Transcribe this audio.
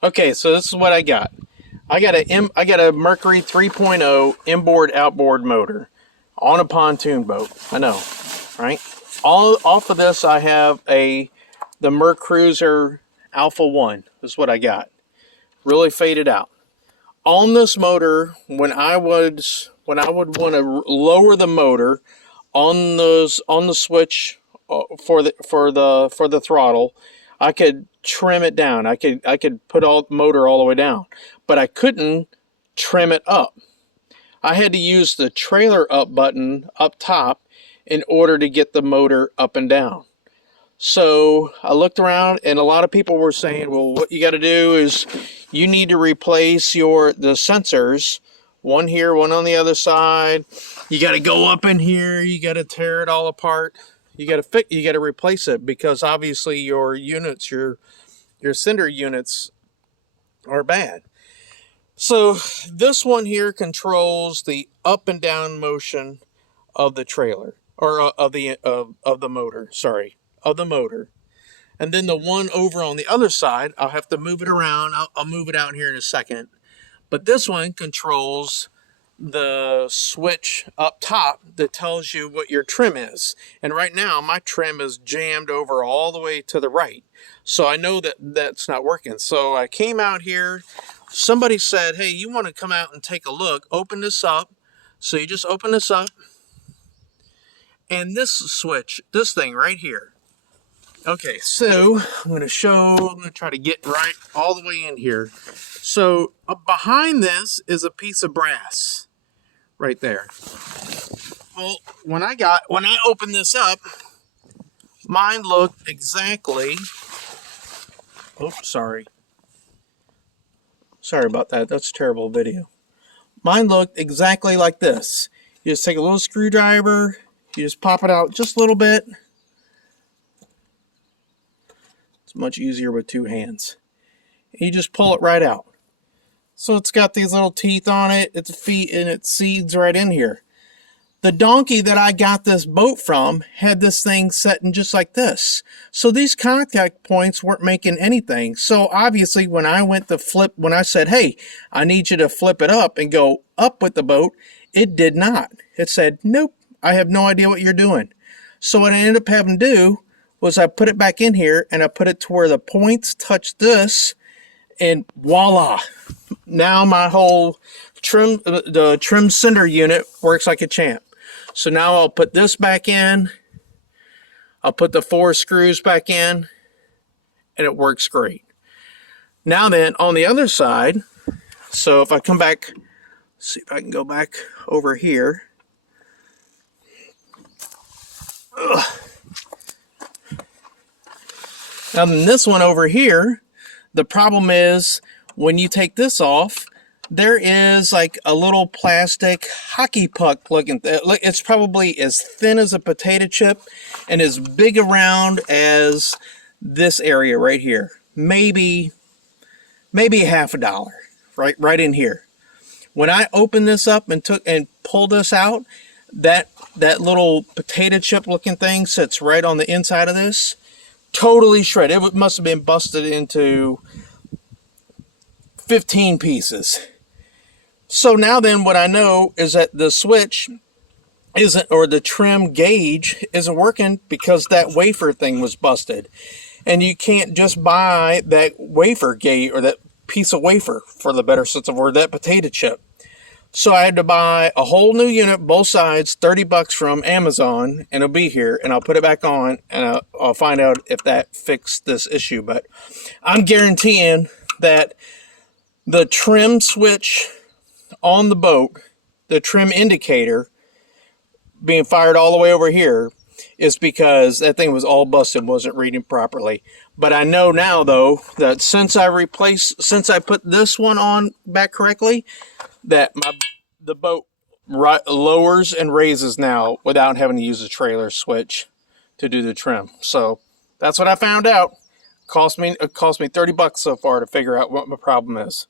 Okay, so this is what I got. I got a Mercury 3.0 inboard outboard motor on a pontoon boat. I know, right? All off of this, I have the Mercruiser Alpha 1. This is what I got. Really faded out. On this motor, when I would want to lower the motor on the switch for the throttle, I could trim it down. I could put all the motor all the way down, but I couldn't trim it up. I had to use the trailer up button up top in order to get the motor up and down. So I looked around, and a lot of people were saying, well, what you got to do is you need to replace the sensors, one here, one on the other side. You got to go up in here, you got to tear it all apart. You got to replace it, because obviously your sender units are bad. So this one here controls the up and down motion of the trailer, or of the motor, sorry, of the motor. And then the one over on the other side, I'll have to move it around. I'll move it out here in a second. But this one controls the switch up top that tells you what your trim is. And right now my trim is jammed over all the way to the right. So I know that that's not working. So I came out here. Somebody said, hey, you want to come out and take a look, open this up. So you just open this up, and this switch, this thing right here. Okay, so I'm going to try to get right all the way in here. So behind this is a piece of brass right there. Well, when I opened this up, mine looked exactly, oops, sorry about that. That's a terrible video. Mine looked exactly like this. You just take a little screwdriver, you just pop it out just a little bit. It's much easier with two hands. You just pull it right out. So it's got these little teeth on it, its feet, and it seeds right in here. The donkey that I got this boat from had this thing setting just like this. So these contact points weren't making anything. So obviously when I said, hey, I need you to flip it up and go up with the boat, it did not. It said, nope, I have no idea what you're doing. So what I ended up having to do was I put it back in here, and I put it to where the points touch this, and voila. Now my whole the trim sender unit works like a champ. So now I'll put this back in. I'll put the 4 screws back in, and it works great. Now then, on the other side, so if I come back, see if I can go back over here. Ugh. Now then, this one over here, the problem is when you take this off, there is like a little plastic hockey puck looking thing. It's probably as thin as a potato chip and as big around as this area right here. Maybe $50, right in here. When I opened this up and pulled this out, that little potato chip looking thing sits right on the inside of this. Totally shredded. It must have been busted into 15 pieces. So now then, what I know is that the switch isn't, or the trim gauge isn't working, because that wafer thing was busted. And you can't just buy that wafer gauge, or that piece of wafer, for the better sense of word, that potato chip. So I had to buy a whole new unit, both sides, $30 from Amazon, and it'll be here, and I'll put it back on, and I'll find out if that fixed this issue. But I'm guaranteeing that the trim switch on the boat, the trim indicator being fired all the way over here, is because that thing was all busted, wasn't reading properly. But I know now, though, that since I put this one on back correctly, that the boat lowers and raises now without having to use a trailer switch to do the trim. So that's what I found out. It cost me $30 so far to figure out what my problem is.